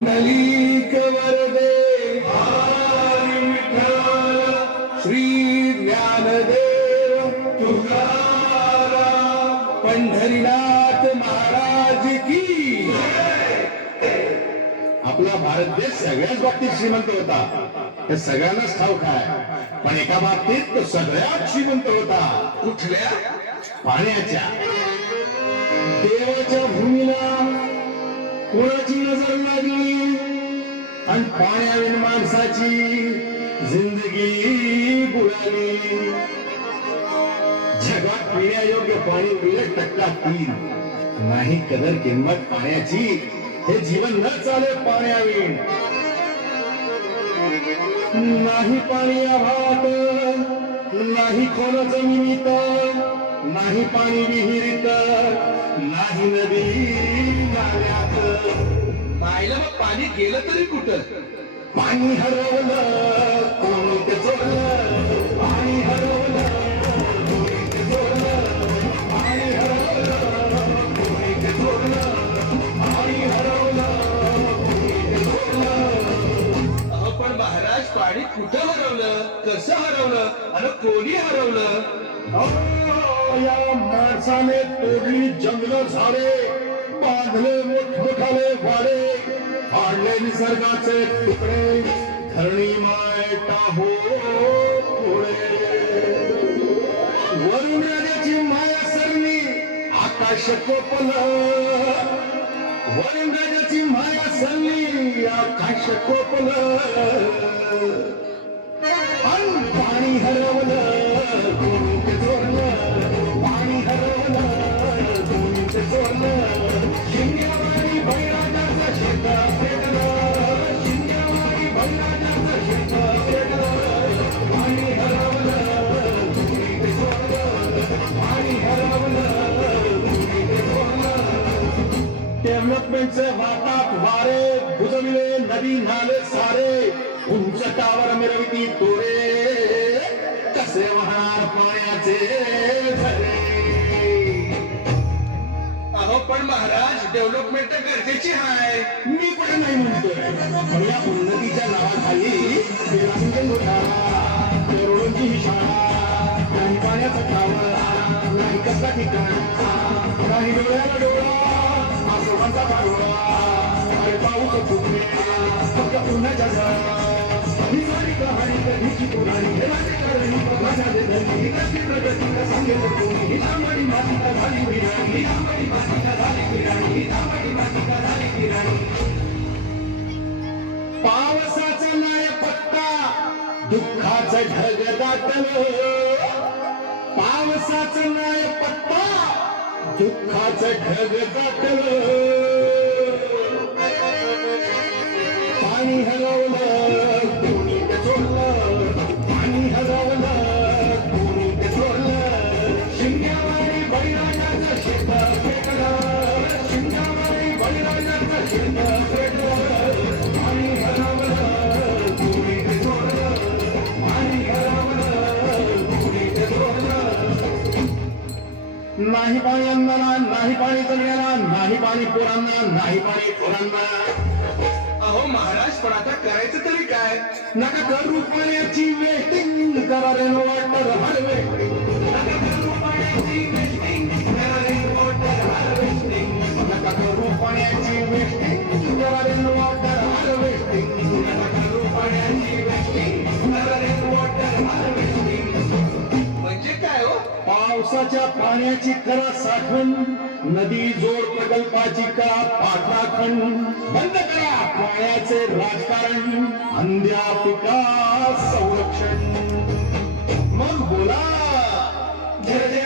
नलिक वरदे हरी विठ्ठल श्री ज्ञानदेव तुकाराम पंढरीनाथ महाराज की आपला भारत देश सगळ्याच बाबतीत श्रीमंत होता, हे सगळ्यांनाच ठाऊक आहे. पण एका बाबतीत तो सगळ्यात श्रीमंत होता. कुठल्या? पाण्याच्या. देवाच्या भूमीला कोणाची नजर लागली आणि पाण्याविन माणसाची जिंदगी बुडाली. जगात पिण्यायोग्य पाणी उरले 3% नाही. कदर किंमत पाण्याची, हे जीवन न चाले पाण्याविन. नाही पाणी आभाळात, नाही खोल जमिनीत, नाही पाणी विहिरीत, नाही नदी नाल्यात. पाहिलं मग पाणी गेलं तरी कुठं? पाणी हरवलं कोणी ते चोरलं, पाणी हरवलं कोणी ते चोरलं, पाणी हरवलं कोणी ते चोरलं, पाणी हरवलं कोणी ते चोरलं. अहो पण महाराज, पाणी कुठं हरवलं, कसं हरवलं आणि कोणी हरवलं? या माणसाने तोडली जंगल झाडे, बांधले मोठमोठाले वाडे, पाडले निसर्गाचे तुकडे, धरणी माय टाहो पुढे. वरून राजाची माया सरली आकाश कोपलं, वरून राजाची माया सरली आकाश कोपलं. पाणी हरवलं कोणी ते चोरलं, पाणी हरवलं कोणी ते चोरलं. शिंग्यावाडी बैराजाचं शेत पेटलं, शिंग्यावाडी बैराजाचं शेत पेटलं. पाणी हरवलं कोणी ते चोरलं, पाणी हरवलं कोणी ते चोरलं. डेव्हलपमेंटचे वाटात वारे बुजविले नदी नाले सारे, उंच टावर मिरविती तोरे, कसे वाहणार पाण्याचे झरे. अहो पण महाराज, डेव्हलपमेंट तर गरजेची आहे. मी पण नाही म्हणतोय, पण या उन्नतीच्या नावाखाली बेलांगण घोटाळा, करोडोंची ही शाळा, नाही पाण्याचा टावर, नाही कसला ठिकाणा, नाही डोळ्याला डोळा, आसोबांचा पाडोळा, अरे पाऊस फुटणे फक्त उन्हाच्या झळा. ही सारी कहाणी कधीची पुराणी, हे माझे करणी माझ्या देधनी, ही कशी प्रगती का सांगेल कोणी. ही तांबडी माती का झाली विराणी, ही तांबडी माती का झाली विराणी, ही तांबडी माती का झाली विराणी. पावसाचा नाही पत्ता, दुःखाचं ढग दाटलं. पावसाचा नाही पत्ता, दुःखाचं ढग दाटलं. पाणी हरवलं कोणी ते चोरलं, पाणी हरवलं कोणी ते चोरलं. शिंग्यावाडी बैराजाचं शेत पेटलं, शिंग्यावाडी बैराजाचं शेत पेटलं. पाणी हरवलं कोणी ते चोरलं, पाणी हरवलं कोणी ते चोरलं. नाही पाणी अन्नाला, नाही पाणी जगण्याला, नाही पाणी पोरांना, नाही पाणी पोरांना. अहो महाराज, पण आता करायचं तरी काय? नका करू पाण्याची वेस्टिंग, करा रेन वॉटर हार्वेस्टिंग. नका करू पाण्याची वेस्टिंग, करा रेन वॉटर हार्वेस्टिंग. नका करू पाण्याची वेस्टिंग, करा रेन वॉटर हार्वेस्टिंग. नका करू पाण्याची वेस्टिंग, करा रेन वॉटर हार्वेस्टिंग. म्हणजे काय हो? पावसाच्या पाण्याची करा साठवण, नदी जोड प्रकल्पाची करा पाठराखण. बंद करा पाण्याचे राजकारण, अंध्या पिका संरक्षण. मग बोला जय जय